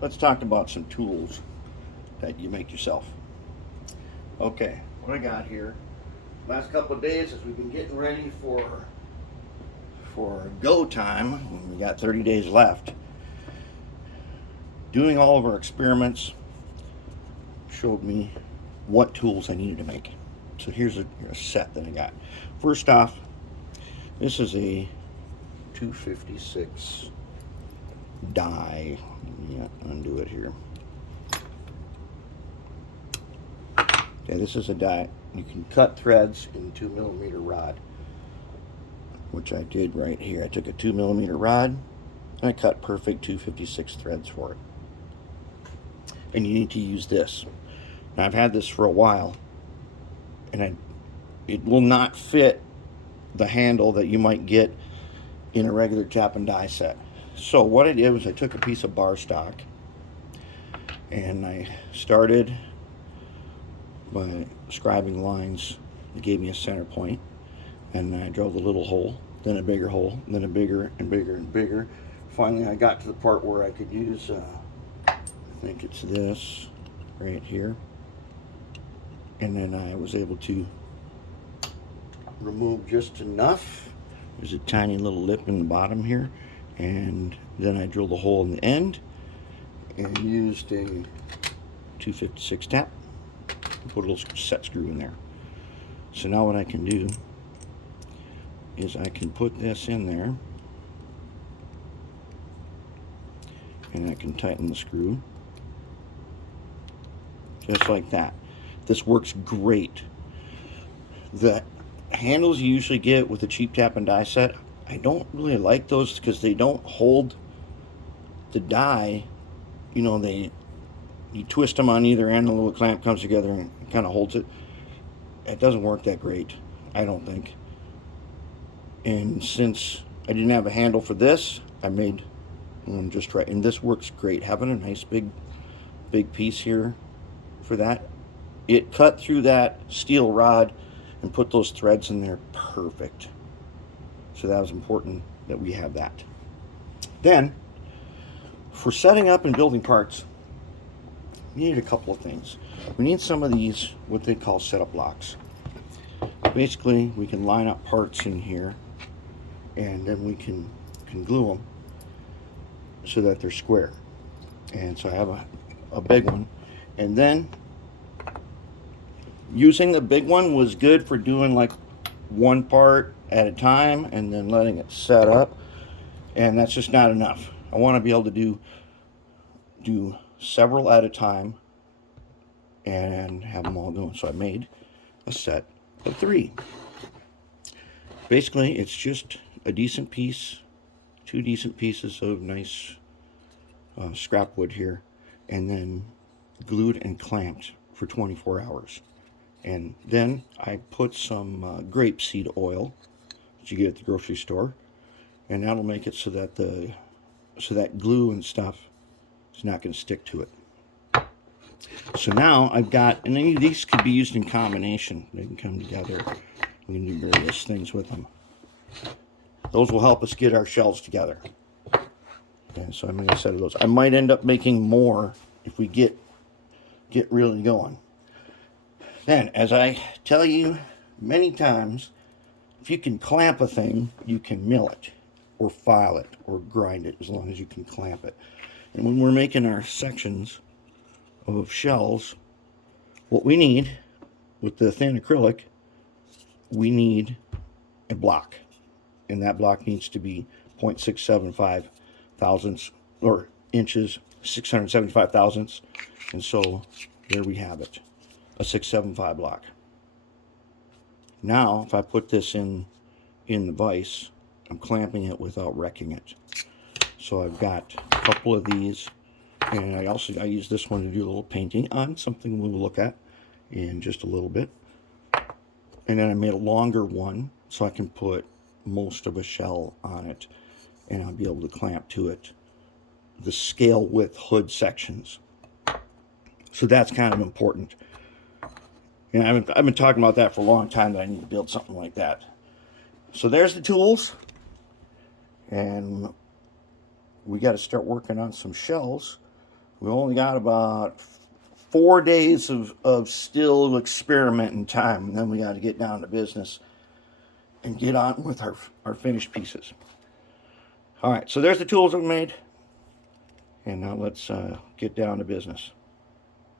let's talk about some tools that you make yourself. Okay, what I got here, last couple of days as we've been getting ready for go time, when we got 30 days left, doing all of our experiments showed me what tools I needed to make. So here's a set that I got. First off, this is a 256 die. Let me undo it here. Okay, this is a die. You can cut threads in 2mm rod, which I did right here. I took a 2mm rod and I cut perfect 256 threads for it. And you need to use this. Now I've had this for a while, and it will not fit the handle that you might get in a regular tap and die set. So what I did was I took a piece of bar stock and I started by scribing lines that gave me a center point, and I drilled a little hole, then a bigger hole, then a bigger and bigger and bigger. Finally I got to the part where I could use I think it's this right here, and then I was able to remove just enough. There's a tiny little lip in the bottom here, and then I drilled a hole in the end and used a 256 tap, put a little set screw in there. So now what I can do is I can put this in there and I can tighten the screw just like that. This works great. The handles you usually get with a cheap tap and die set, I don't really like those because they don't hold the die. You know, you twist them on either end, the little clamp comes together and kind of holds it. It doesn't work that great, I don't think. And since I didn't have a handle for this, I made one just right, and this works great. Having a nice big piece here for that, it cut through that steel rod and put those threads in there perfect. So that was important that we have that. Then, for setting up and building parts, we need a couple of things. We need some of these, what they call setup blocks. Basically, we can line up parts in here, and then we can glue them so that they're square. And so I have a big one, and then using the big one was good for doing like one part at a time and then letting it set up, and that's just not enough. I want to be able to do several at a time and have them all going. So I made a set of 3. Basically, it's just a decent piece, 2 decent pieces of nice scrap wood here, and then glued and clamped for 24 hours. And then I put some grapeseed oil that you get at the grocery store, and that'll make it so that glue and stuff is not going to stick to it. So now I've got, and then these could be used in combination. They can come together. We can do various things with them. Those will help us get our shells together. And so I made a set of those. I might end up making more if we get really going. Then, as I tell you many times, if you can clamp a thing, you can mill it, or file it, or grind it, as long as you can clamp it. And when we're making our sections of shells, what we need with the thin acrylic, we need a block. And that block needs to be 0.675 thousandths, or inches, 675 thousandths. And so there we have it, a 675 block. Now, if I put this in the vise, I'm clamping it without wrecking it. So I've got a couple of these, and I use this one to do a little painting on something we'll look at in just a little bit. And then I made a longer one so I can put most of a shell on it, and I'll be able to clamp to it the scale width hood sections. So that's kind of important. And I've been talking about that for a long time, that I need to build something like that. So there's the tools, and we got to start working on some shells We only got about 4 days of still experimenting time, and then we got to get down to business and get on with our finished pieces. All right, so there's the tools that we made, and now let's get down to business.